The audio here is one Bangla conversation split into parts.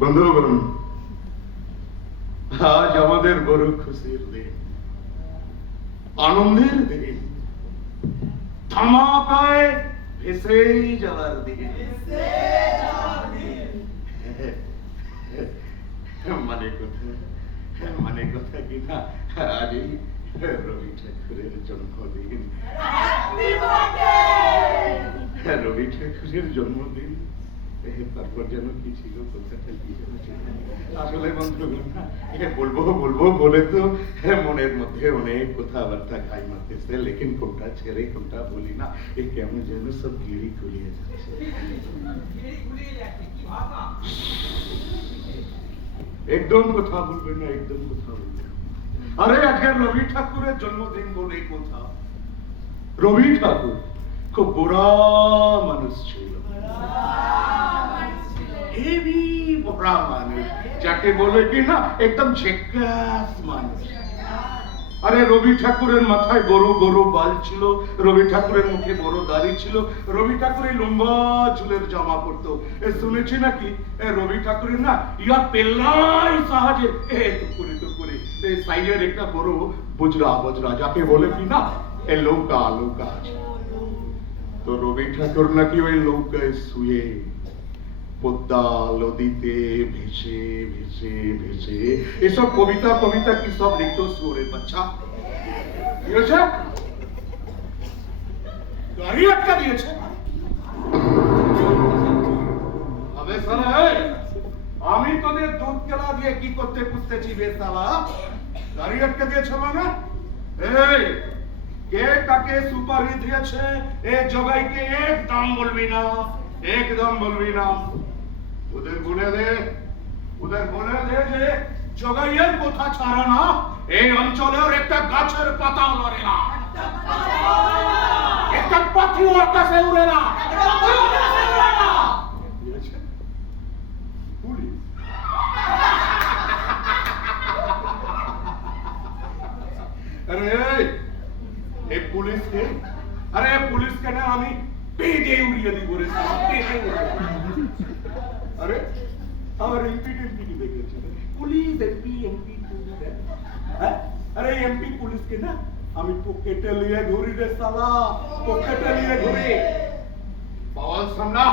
বন্ধুগণ, আজ আমাদের বড় খুশির দিন, আনন্দের দিন, ধামাকায় ভেসে যাওয়ার দিন। মানে কথা কিনা আজ এই রবি ঠাকুরের জন্মদিন। রবি ঠাকুরের জন্মদিন, তারপর যেন কি ছিল, কথাটা কি যেন ছিল। আসলে বন্ধুগণ, বলবো বলবো বলে তো মনের মধ্যে অনেক কথাবার্তা খাই মারতেছে, লেকিন কোনটা ছেড়ে কোনটা বলি না, এই কেমন যেন সব গিরি গুলিয়ে যাচ্ছে। একদম কথা বলবেন না, একদম কথা বলবেন। আরে আজকে রবি ঠাকুরের জন্মদিন বলে কথা। রবি ঠাকুর খুব বুড়া মানুষ ছিল, হেভি বুড়া মানুষ, যাকে বলে কি না একদম ঝেকাস মানুষ। আরে রবি ঠাকুরের মাথায় বড় বড় বাল ছিল, রবি ঠাকুরের মুখে বড় দাড়ি ছিল, রবি ঠাকুরের লম্বা চুলের জামা পরতো। শুনেছি নাকি রবি ঠাকুরের না ইয়া পেল্লাই সাহায্যে তো করে সাইডের একটা বড় বজরা বজরা, যাকে বলে কি না লৌকা লৌকা আছে। তো রবি ঠাকুর নাকি ওই লৌকায় শুয়ে পদ্মা নদীতে ভেসে ভেসে ভেসে এসব কবিতা কবিতা কি সব লিখতো। সুরের বাচ্চা কি হয়েছে, গাড়ি আটকা দিয়েছে। আমি তোদের দুধ কেলা দিয়ে কি করতে পুষতেছি বেসালা, গাড়ি আটকা দিয়েছে মানে? এই কে কাকে সুপারি দিয়েছে এ জগাইকে একদম বলবি না, একদম বলবি না। ওদের বলে দে যে জগাইয়ের কথা ছাড়া না এই অঞ্চলের একটা গাছের পাতা লড়ে না, একটা পাখিও আকাশে উড়ে না। আরে পুলিশকে, আরে পুলিশকে না আমি পেটে উড়িয়ে দিব রে, পেটে উড়িয়ে। আরে আমার এমপি কি দেখেছে, পুলিশ এমপি পুলিশ, আরে এমপি পুলিশকে না আমি পকেটে নিয়ে ঘুরি রে সালা, পকেটে নিয়ে ঘুরি। বল সামনা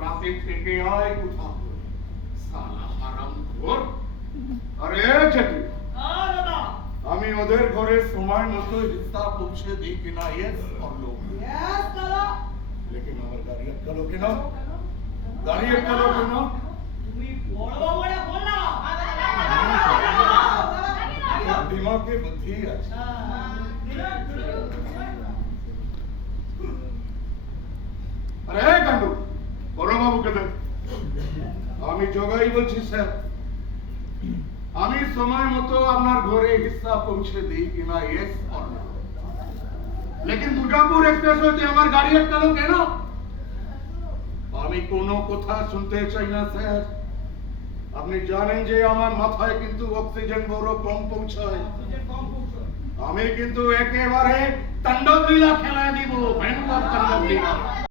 রাতে থেকে আয় কোথাও সালা হারামখোর। আরে জেঠু, আমি ওদের ঘরে সময় মতো হিস্সা পৌঁছে দিই কিনা ইয়েস করলো, লেকিন আমার গাড়ি আটকালো কেন, গাড়ি আটকালো কেন? তুমি বড় বড় বললা দিমাগে বুদ্ধি আছে। আরে কান্ডু বড় বাবুকে দেখ, আমি জগাই বলছি স্যার, আমি সময় মতো আপনার ঘরে হিস্সা পৌঁছে দিই কিনা ইয়েস অর নো, লেকিন দুর্গাপুর এক্সপ্রেস হতে আমার গাড়ি আটকালো কেন? আমি কোনো কথা শুনতে চাই না স্যার। আপনি জানেন যে আমার মাথায় কিন্তু অক্সিজেন বড় কম পৌঁছায়, আমি কিন্তু একেবারে তাণ্ডব লীলা খেলা দিব, ভয়ঙ্কর তাণ্ডব লীলা।